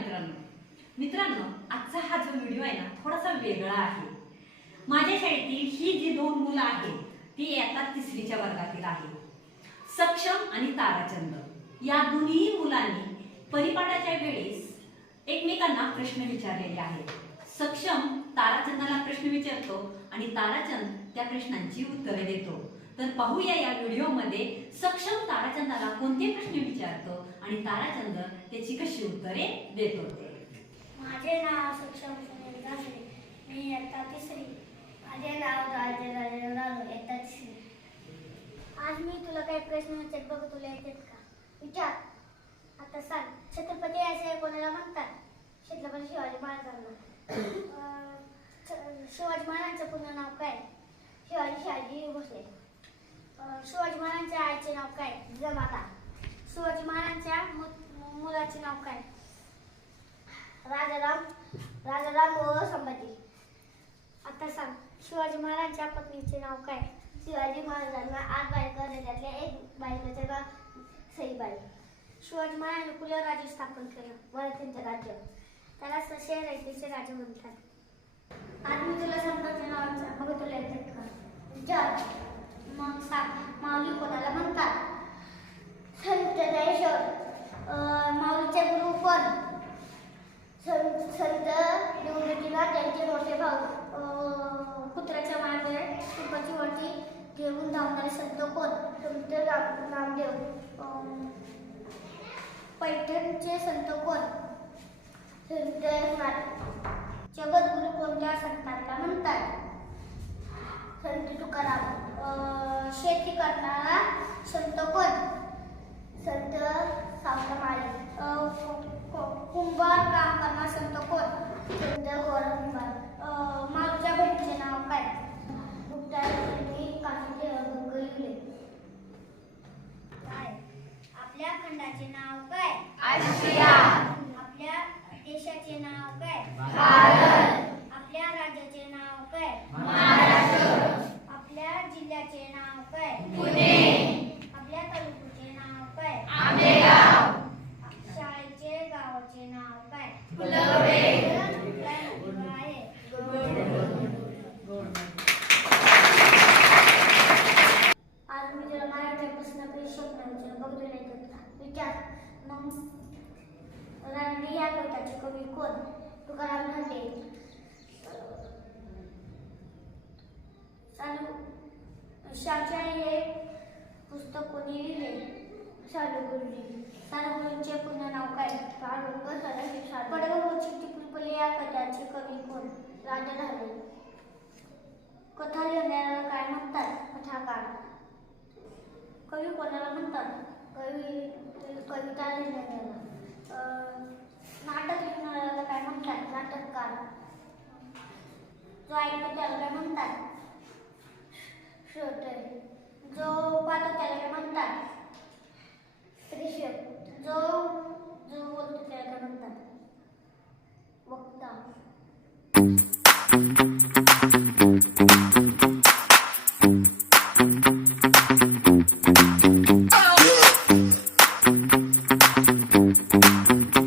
मित्रांनो. मित्रांनो आजचा हा जो व्हिडिओ आहे ना थोडासा वेगळा आहे. माझ्या शाळेतील ही जी दोन मुलं आहेत ती आता तिसरीच्या वर्गातील आहे सक्षम आणि ताराचंद. या दोन्ही मुलांनी परिपाठाच्या वेळेस एकमेकांना प्रश्न विचारलेले आहेत. सक्षम ताराचंदाला प्रश्न विचारतो आणि ताराचंद त्या प्रश्नांची उत्तरे देतो. तर पाहूया या व्हिडिओमध्ये सक्षम ताराचंदाला कोणते प्रश्न विचारतो आणि ताराचंद त्याची कशी उत्तरे देत. होते माझे नाव सक्षम सुनील गाजरे मी इयत्ता तिसरी. माझे नाव राजे राजे राजू इयत्ता तिसरी आज मी तुला काही प्रश्न विचार बघ तुला येतात का? विचार. आता सांग छत्रपती असे कोणाला म्हणतात? छत्रपती शिवाजी महाराजांना. शिवाजी महाराजांचं पूर्ण नाव काय? शिवाजी शिवाजी भोसले. शिवाजी महाराजांच्या आईचे नाव काय? जमाता. शिवाजी महाराजांच्या मु- मुलाचे नाव काय? राजाराम राजाराम व संभाजी. आता सांग शिवाजी महाराजांच्या पत्नीचे नाव काय? शिवाजी महाराजांना आठ बायका त्यातल्या एक बायकाचं नाव सईबाई. शिवाजी महाराजांनी पुण्यावर राज्य स्थापन केलं? मराठ्यांचं राज्य. त्याला सशे रयतेचे राजे म्हणतात. आज मी तुला संतांच्या नावाचा मग तुला येतात का विचार मग सांग माऊली कोणाला म्हणतात संत ज्ञानेश्वर अं, माऊलीचे गुरु कोण संत संत देवदत्तीनाथ त्यांचे मोठे भाऊ पुत्राच्या कुत्र्याच्या मागे तुपाची वरती घेऊन धावणारे संत कोण? संत राम नामदेव. पैठणचे संत कोण? जगद्गुरु कोणत्या संतांना म्हणतात? संत तुकाराम. शेती करणारा संत कोण? संत सावकामाळे कुंभार काम करणारा संत कोण? संत गोरा कुंभार अं, मागच्या बहिणीचे नाव काय गुप्ताची काशीचे अभंग लिहिले काय आपल्या खंडाचे नाव काय आशिया आपल्या देशाचे नाव काय भारत आपल्या राज्याचे नाव काय महाराष्ट्र आपल्या जिल्ह्याचे नाव काय पुणे आपल्या तालुक्याचे नाव काय आंबेगाव शाळेचे गावाचे नाव काय फुलवडे कुठल्या नदीवर आहे आज मी तुला मराठीपासून काही स्वप्न विचार बघतो नाही का विचार. मग रानडी या कविताचे कवी कोण? तुकाराम धांडे चालू शाळाचे हे पुस्तक कोणी लिहिले? शालू गुरुजी. शालू गुरुजींचे पूर्ण नाव काय? पांडुरंग सदाशिव पडगमोची टिपणपल्ली या कथाचे कवी कोण? राजा धाले कथा लिहिणाऱ्याला काय म्हणतात? कथाकार कवी कोणाला म्हणतात? कवी कविता लिहिणाऱ्याला नाटक लिहिणाऱ्याला काय म्हणतात? नाटककार. जो ऐकतो त्याला काय म्हणतात? श्रोते. जो पाहतो त्याला काय म्हणतात?